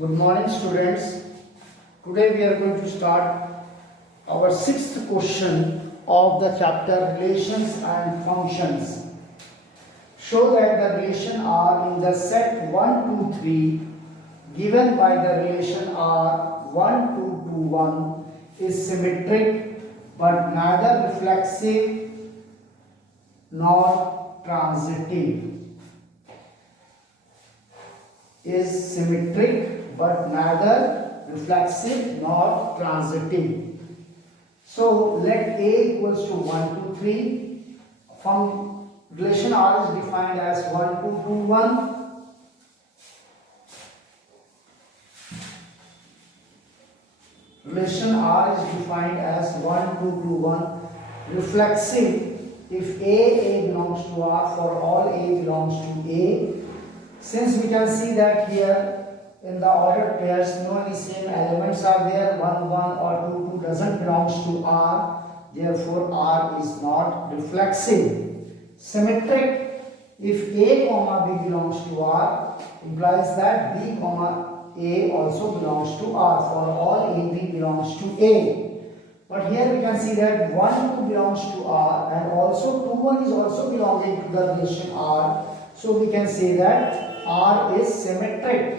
Good morning, students. Today we are going to start our sixth question of the chapter Relations and Functions. Show that the relation R in the set 1, 2, 3 given by the relation R 1, 2, 2, 1 is symmetric but neither reflexive nor transitive. Is symmetric but neither reflexive nor transitive. So let A equals to 1, 2, 3. From relation R is defined as 1, 2, 2, 1. Relation R is defined as 1, 2, 2, 1. Reflexive if A belongs to R, for all A belongs to A. Since we can see that here in the ordered pairs no any same elements are there, 1, 1 or 2, 2 doesn't belongs to R, therefore R is not reflexive. Symmetric if A comma B belongs to R implies that B comma A also belongs to R, for all A B belongs to A. But here we can see that 1, 2 belongs to R and also 2, 1 is also belonging to the relation R. So we can say that R is symmetric.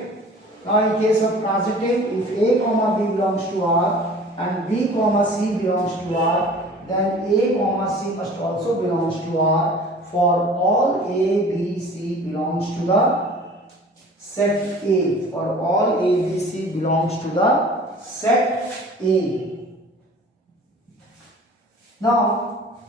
Now in case of transitive, if A comma B belongs to R and B comma C belongs to R, then A comma C must also belongs to R, for all A, B, C belongs to the set A. For all A, B, C belongs to the set A. Now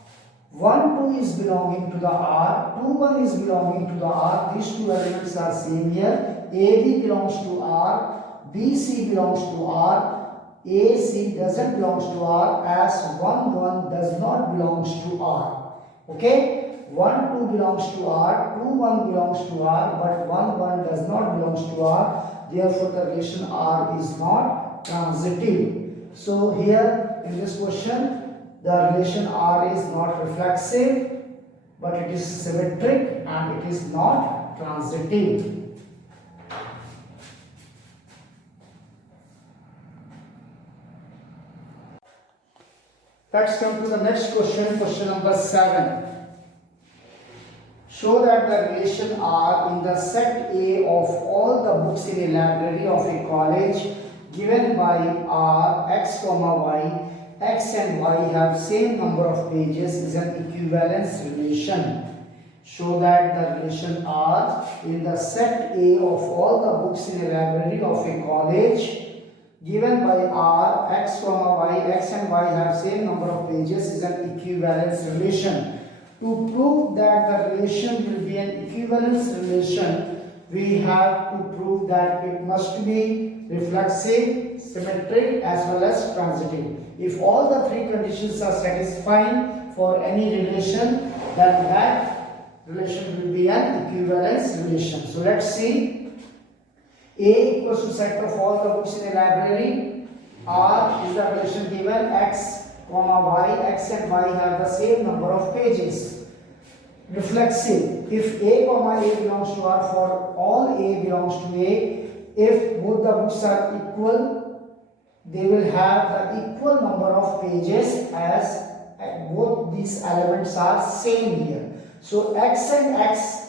1, 2 is belonging to the R, 2, 1 is belonging to the R. These two elements are same here. AB belongs to R, BC belongs to R, AC doesn't belongs to R, as 1, 1 does not belongs to R. Okay? 1, 2 belongs to R, 2, 1 belongs to R, but 1, 1 does not belongs to R. Therefore, the relation R is not transitive. So here in this question, the relation R is not reflexive, but it is symmetric and it is not transitive. Let's come to the next question, question number 7. Show that the relation R in the set A of all the books in a library of a college given by R, X, Y, X and Y have same number of pages is an equivalence relation. Show that the relation R in the set A of all the books in a library of a college given by R, X, Y, X and Y have same number of pages is an equivalence relation. To prove that the relation will be an equivalence relation, we have to prove that it must be reflexive, symmetric as well as transitive. If all the three conditions are satisfying for any relation, then that relation will be an equivalence relation. So let's see. A equals to set of all the books in a library. R is the relation given. X, Y, X and Y have the same number of pages. Reflexive. If A, A belongs to R, for all A belongs to A, if both the books are equal, they will have the equal number of pages as both these elements are same here. So X and X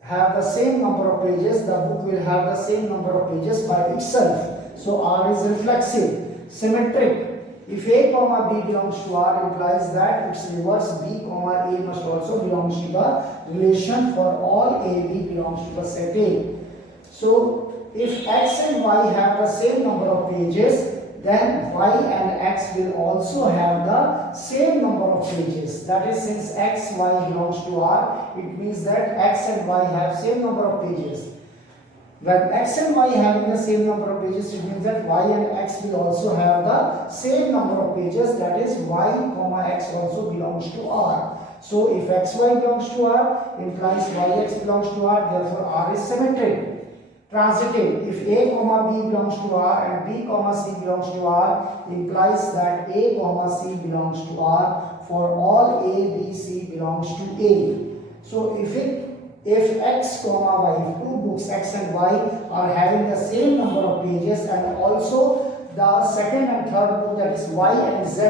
have the same number of pages, the book will have the same number of pages by itself. So R is reflexive. Symmetric. If A, B belongs to R implies that its reverse B, A must also belongs to the relation, for all A, B belongs to the set A. So if X and Y have the same number of pages, then Y and X will also have the same number of pages. That is, since X, Y belongs to R, it means that X and Y have same number of pages. When X and Y having the same number of pages, it means that Y and X will also have the same number of pages. That is, Y, X also belongs to R. So if XY belongs to R, implies YX belongs to R, therefore R is symmetric. Transitive. If A, B belongs to R and B, C belongs to R, implies that A, C belongs to R, for all A, B, C belongs to A. So if it if x comma y, if two books x and y are having the same number of pages, and also the second and third book, that is y and z,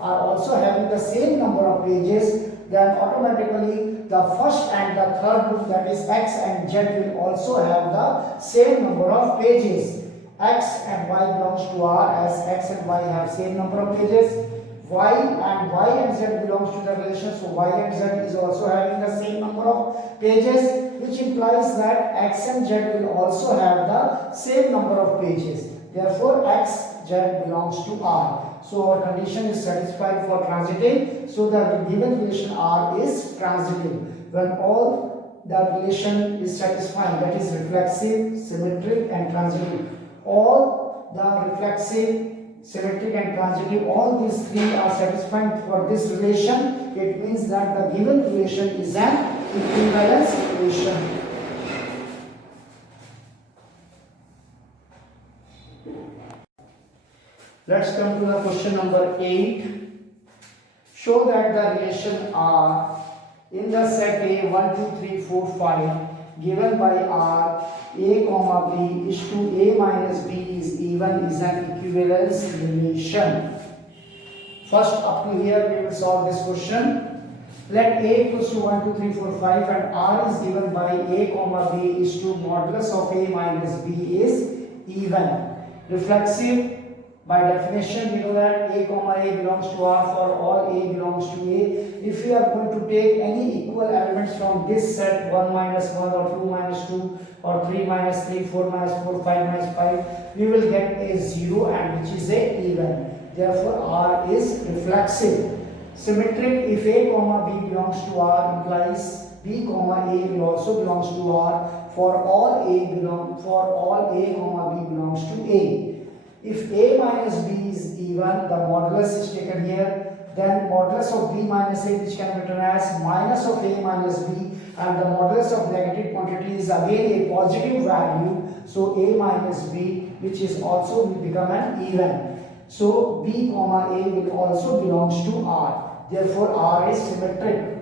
are also having the same number of pages, then automatically the first and the third book, that is x and z, will also have the same number of pages. X and y belongs to R, as x and y have same number of pages. Y and z belongs to the relation, so y and z is also having the same number of pages, which implies that x and z will also have the same number of pages. Therefore x, z belongs to R. So our condition is satisfied for transitive. So the given relation R is transitive when all the relation is satisfying, that is reflexive, symmetric and transitive. All the reflexive, symmetric and transitive, all these three are satisfying for this relation. It means that the given relation is an equivalence relation. Let's come to the question number 8. Show that the relation R in the set A 1, 2, 3, 4, 5 given by R A comma B is to A minus B is even is an equivalence relation. First, up to here we will solve this question. Let A equals to 1, 2, 3, 4, 5 and R is given by A comma B is to modulus of A minus B is even. Reflexive, by definition we know that A comma A belongs to R for all A belongs to A. If we are going to take any equal elements from this set, 1 minus 1 or 2 minus 2 or 3 minus 3, 4 minus 4, 5 minus 5, we will get a 0 and which is a even. Therefore R is reflexive. Symmetric, if A comma B belongs to R implies B comma A will also belongs to R for all A comma B belongs to A. If A minus B is even, the modulus is taken here, then modulus of B minus A, which can be written as minus of A minus B, and the modulus of negative quantity is again a positive value, so A minus B, which is also will become an even. So B comma A will also belongs to R. Therefore R is symmetric.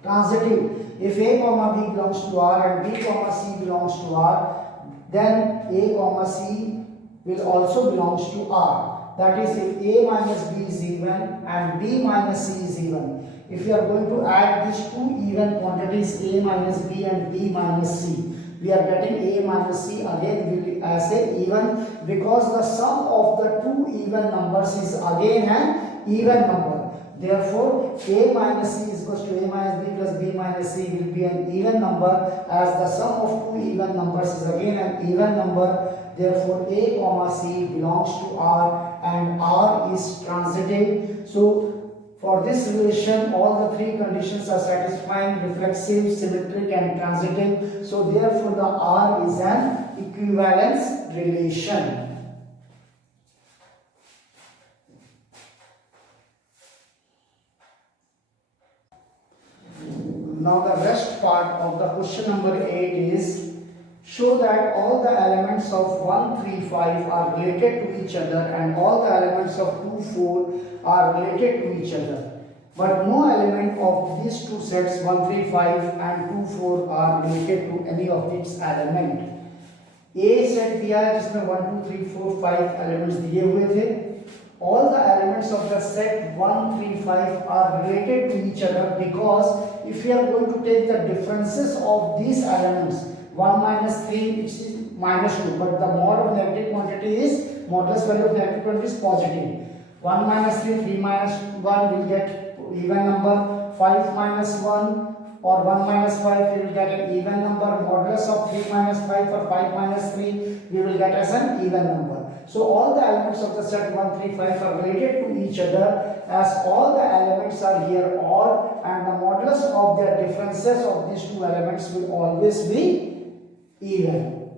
Transitive, if A comma B belongs to R and B comma C belongs to R, then A comma C will also belongs to R. That is, if A minus B is even and B minus C is even. If we are going to add these two even quantities A minus B and B minus C, we are getting A minus C again as a even, because the sum of the two even numbers is again an even number. Therefore A minus C is equals to A minus B plus B minus C will be an even number, as the sum of two even numbers is again an even number. Therefore A comma C belongs to R and R is transitive. So for this relation all the three conditions are satisfying: reflexive, symmetric and transitive. So therefore the R is an equivalence relation. Now the rest part of the question number 8 is, show that all the elements of 1, 3, 5 are related to each other and all the elements of 2, 4 are related to each other. But no element of these two sets 1, 3, 5 and 2, 4 are related to any of its element. A set दिया है जिसमें 1, 2, 3, 4, 5 elements दिए हुए थे. All the elements of the set 1, 3, 5 are related to each other, because if we are going to take the differences of these elements, 1 minus 3 which is minus 2, but the mod of negative quantity is, modulus value of negative quantity is positive. 1 minus 3, 3 minus 1 will get even number, 5 minus 1 or 1 minus 5 we will get an even number, modulus of 3 minus 5 or 5 minus 3 we will get as an even number. So all the elements of the set 1, 3, 5 are related to each other, as all the elements are here odd, and the modulus of their differences of these two elements will always be even.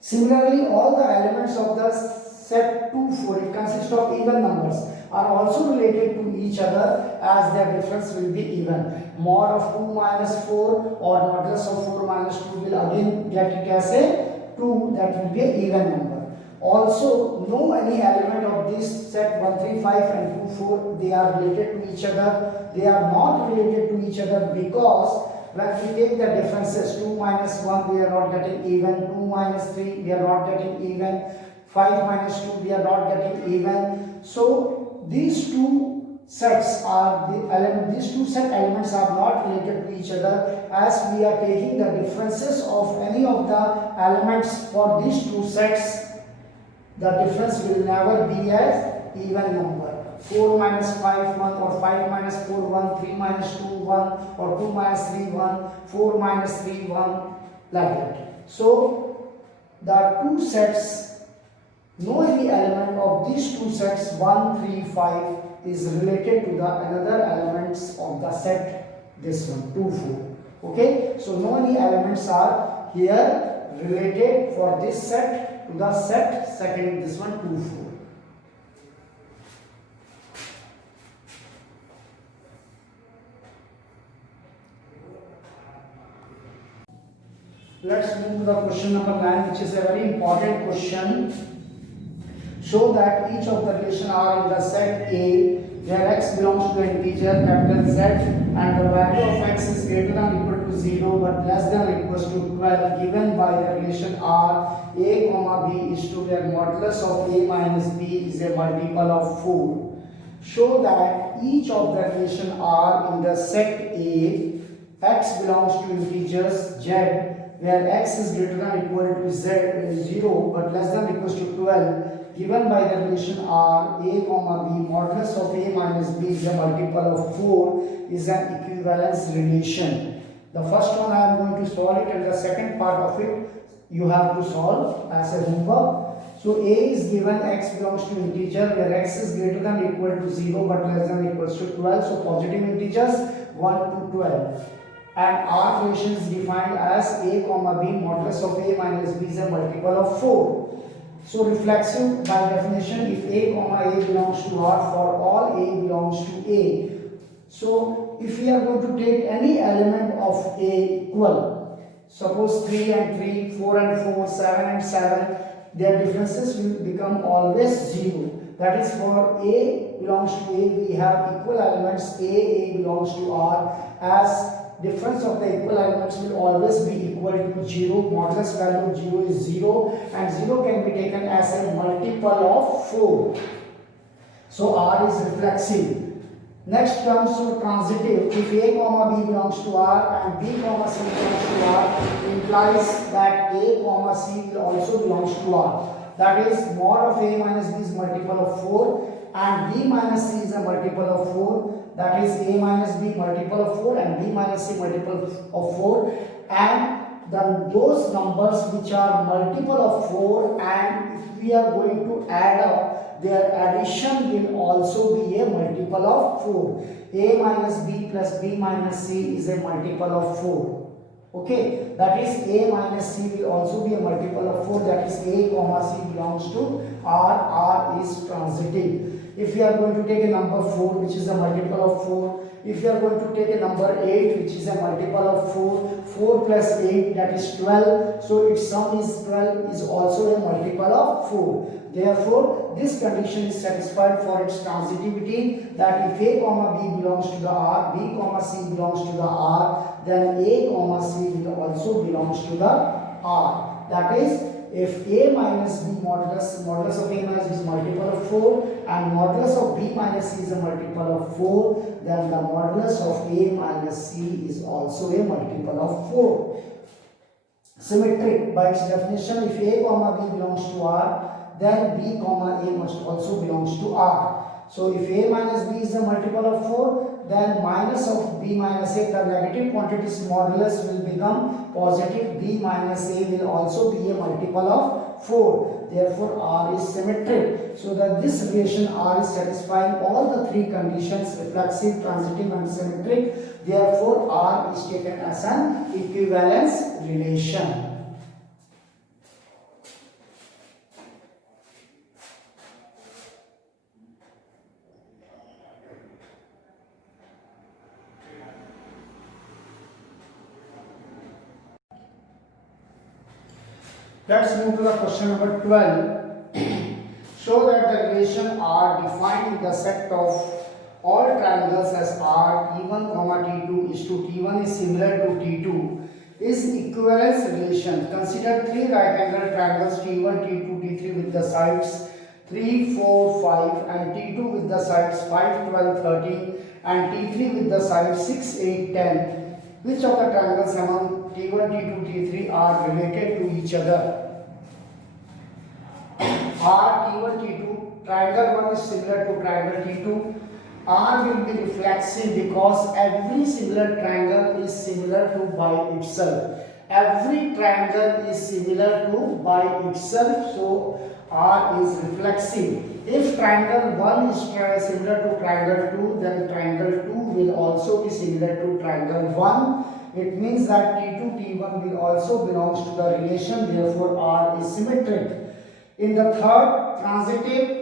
Similarly, all the elements of the set 2, 4, it consists of even numbers, are also related to each other, as their difference will be even. Mod of 2 minus 4 or modulus of 4 minus 2 will again get it as a 2, that will be an even number. Also, no any element of this set 1, 3, 5 and 2, 4, they are related to each other. They are not related to each other because When we take the differences, 2 minus 1 we are not getting even, 2 minus 3 we are not getting even, 5 minus 2 we are not getting even. So these two sets are these two set elements are not related to each other, as we are taking the differences of any of the elements for these two sets. The difference will never be as even number. 4 minus 5 1, or 5 minus 4 1, 3 minus 2 1, or 2 minus 3 1, 4 minus 3 1, like that. So the two sets, no any element of these two sets 1 3 5 is related to the another elements of the set, this one 2 4. Okay, so no any elements are here related for this set to the set second, this one 2 4. Let's move to the question number 9, which is a very important question. Show that each of the relation are in the set A where x belongs to an integer capital Z and the value of x is greater than or equal to 0 but less than or equals to 12, given by the relation R A comma B is to where modulus of A minus B is a multiple of 4. Show that each of the relation R in the set A, x belongs to integers Z where x is greater than or equal to 0 but less than or equals to 12, given by the relation R A comma B, modulus of A minus B is a multiple of 4, is an equivalence relation. The first one I am going to solve it, and the second part of it you have to solve as a homework. So A is given x belongs to integer where x is greater than or equal to 0 but less than or equals to 12, so positive integers 1 to 12. And R relation is defined as A comma B, modulus of A minus B is a multiple of 4. So reflexive by definition, if A comma A belongs to R, for all A belongs to A. So if we are going to take any element of A equal, suppose 3 and 3, 4 and 4, 7 and 7, their differences will become always 0. That is, for A belongs to A, we have equal elements A belongs to R, as difference of the equal elements will always be equal to 0. Modulus value of 0 is 0, and 0 can be taken as a multiple of 4. So R is reflexive. Next comes to transitive. If A comma B belongs to R and B comma C belongs to R, implies that A comma C will also belongs to R. That is, mod of A minus B is multiple of 4 and B minus C is a multiple of 4. That is, A minus B multiple of 4 and B minus C multiple of 4. And those numbers which are multiple of 4, and if we are going to add up, their addition will also be a multiple of 4. A minus B plus B minus C is a multiple of 4. Okay, that is, A minus C will also be a multiple of 4. That is, A comma C belongs to R. R is transitive. If we are going to take a number 4, which is a multiple of 4, if we are going to take a number 8, which is a multiple of 4, 4 plus 8, that is 12, so its sum is 12, is also a multiple of 4. Therefore, this condition is satisfied for its transitivity, that if A comma B belongs to the R, B comma C belongs to the R, then A comma C will also belongs to the R. That is, if A minus B modulus of A minus B is multiple of 4 and modulus of B minus C is a multiple of 4, then the modulus of A minus C is also a multiple of 4. Symmetric by its definition, if A comma B belongs to R, then B comma A must also belongs to R. So if A minus B is a multiple of 4, then minus of B minus A, the negative quantity's modulus will become positive. B minus A will also be a multiple of 4. Therefore, R is symmetric. So that this relation R is satisfying all the three conditions: reflexive, transitive and symmetric. Therefore, R is taken as an equivalence relation. Let's move to the question number 12. Show that the relation R defined in the set of all triangles as R T1 comma T2 is to T1 is similar to T2 is equivalence relation. Consider three right angle triangles T1, T2, T3 with the sides 3, 4, 5 and T2 with the sides 5, 12, 13 and T3 with the sides 6, 8, 10. Which of the triangles among T1, T2, T3 are related to each other? R, T1, T2, triangle 1 is similar to triangle T2. R will be reflexive because every similar triangle is similar to by itself. Every triangle is similar to by itself, so R is reflexive. If triangle 1 is similar to triangle 2, then triangle 2 will also be similar to triangle 1. It means that T2, T1 will also belongs to the relation, therefore R is symmetric. In the third transitive,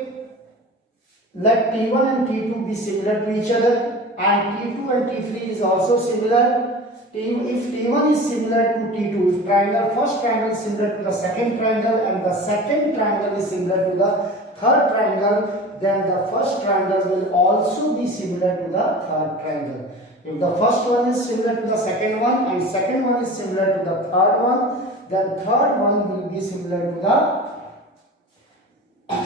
let T1 and T2 be similar to each other and T2 and T3 is also similar. If T1 is similar to T2, if first triangle is similar to the second triangle and the second triangle is similar to the third triangle, then the first triangle will also be similar to the third triangle. If the first one is similar to the second one and second one is similar to the third one, then third one will be similar to the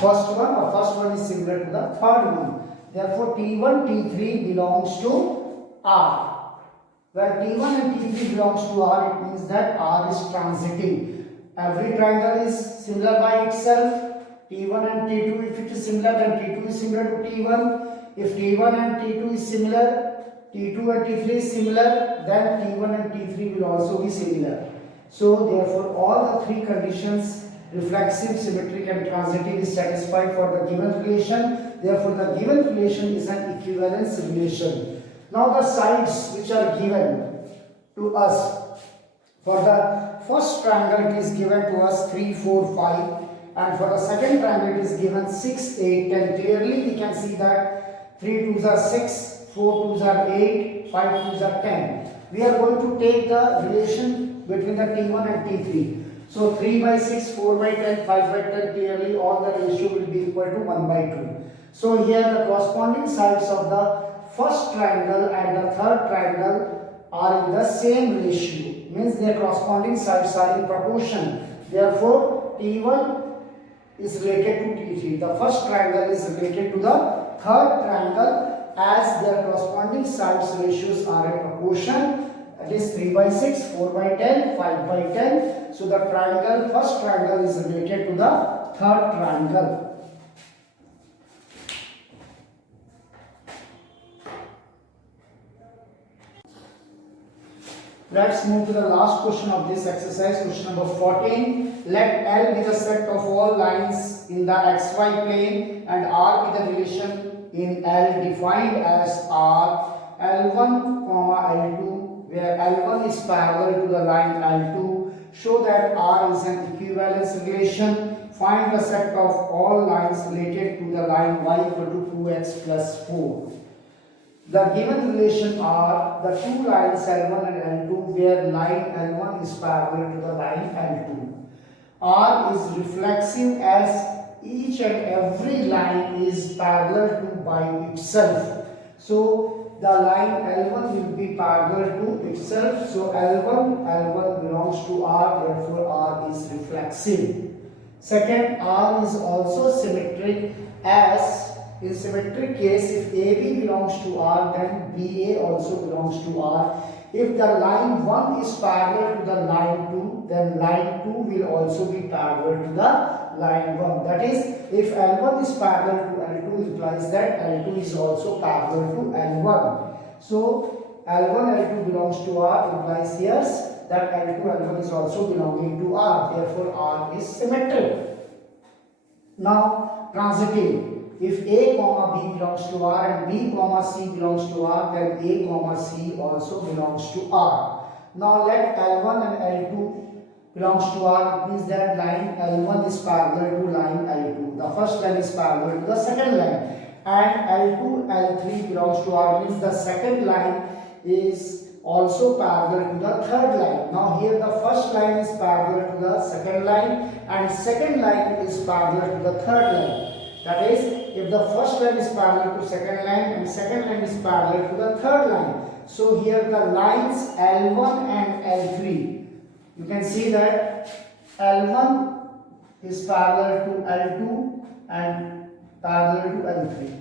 first one or first one is similar to the third one. Therefore, T1, T3 belongs to R. When T1 and T3 belongs to R, it means that R is transitive. Every triangle is similar by itself. T1 and T2, if it is similar, then T2 is similar to T1. If T1 and T2 is similar, T2 and T3 is similar, then T1 and T3 will also be similar. So, therefore, all the three conditions, reflexive, symmetric and transitive, is satisfied for the given relation. Therefore, the given relation is an equivalence relation. Now, the sides which are given to us, for the first triangle it is given to us 3, 4, 5 and for the second triangle it is given 6, 8, 10. Clearly we can see that 3 2s are 6, 4 2s are 8, 5 2s are 10. We are going to take the relation between the T1 and T3. So 3 by 6, 4 by 10, 5 by 10, clearly all the ratio will be equal to 1 by 2. So here the corresponding sides of the first triangle and the third triangle are in the same ratio. Means their corresponding sides are in proportion. Therefore, T1 is related to T3. The first triangle is related to the third triangle as their corresponding sides ratios are in proportion. That is 3 by 6, 4 by 10, 5 by 10. So the first triangle is related to the third triangle. Let's move to the last question of this exercise, question number 14. Let L be the set of all lines in the xy plane and R be the relation in L defined as R L1, L2, where L1 is parallel to the line L2. Show that R is an equivalence relation. Find the set of all lines related to the line y equal to 2x plus 4. The given relation are the two lines L1 and L2 where line L1 is parallel to the line L2. R is reflexive as each and every line is parallel to by itself. So the line L1 will be parallel to itself. So L1 belongs to R, therefore R is reflexive. Second, R is also symmetric as in symmetric case, if AB belongs to R, then BA also belongs to R. If the line 1 is parallel to the line 2, then line 2 will also be parallel to the line 1. That is, if L1 is parallel to L2, implies that L2 is also parallel to L1. So, L1, L2 belongs to R, implies yes that L2, L1 is also belonging to R. Therefore, R is symmetric. Now, transitive. If A, B belongs to R and B, C belongs to R, then A, C also belongs to R. Now let L1 and L2 belongs to R. It means that line L1 is parallel to line L2. The first line is parallel to the second line. And L2, L3 belongs to R, means the second line is also parallel to the third line. Now here the first line is parallel to the second line and second line is parallel to the third line. That is, if the first line is parallel to second line and second line is parallel to the third line. So here the lines L1 and L3. You can see that L1 is parallel to L2 and parallel to L3.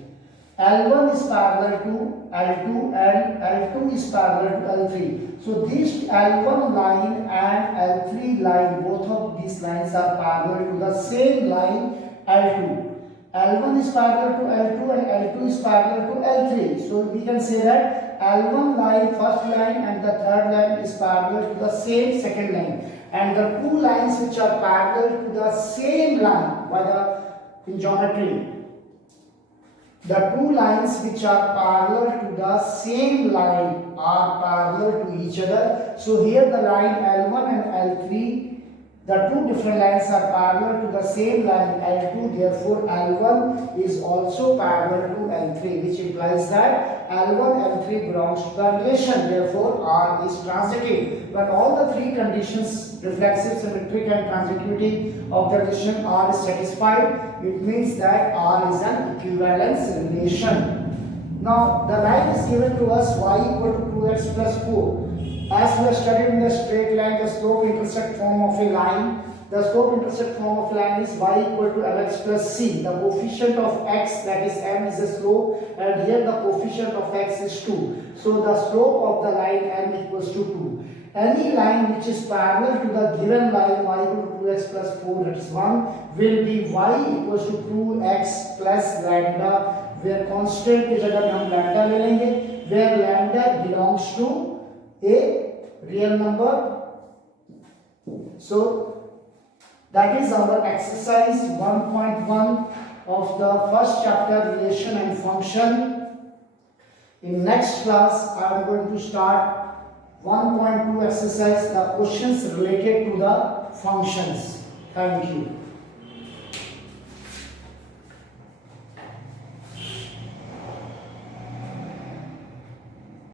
L1 is parallel to L2 and L2 is parallel to L3. So this L1 line and L3 line, both of these lines are parallel to the same line L2. L1 is parallel to L2 and L2 is parallel to L3. So we can say that L1 line, first line and the third line is parallel to the same second line. And the two lines which are parallel to the same line in geometry. The two lines which are parallel to the same line are parallel to each other. So here the line L1 and L3, the two different lines are parallel to the same line L2. Therefore, L1 is also parallel to L3, which implies that L1 L3 belongs to the relation. Therefore, R is transitive. But all the three conditions, reflexive, symmetric and transitivity of the relation R is satisfied. It means that R is an equivalence relation. Now, the line is given to us y equal to 2x plus 4. As we have studied in the straight line, the slope-intercept form of a line. The slope-intercept form of line is y equal to mx plus c. The coefficient of x, that is m, is a slope, and here the coefficient of x is 2. So the slope of the line m equals to 2. Any line which is parallel to the given line y equal to 2x plus 4, that is 1, will be y equals to 2x plus lambda, where constant की जगह हम lambda ले लेंगे, where lambda belongs to a real number. So that is our exercise 1.1 of the first chapter, relation and function. In next class I am going to start 1.2 exercise, the questions related to the functions. Thank you.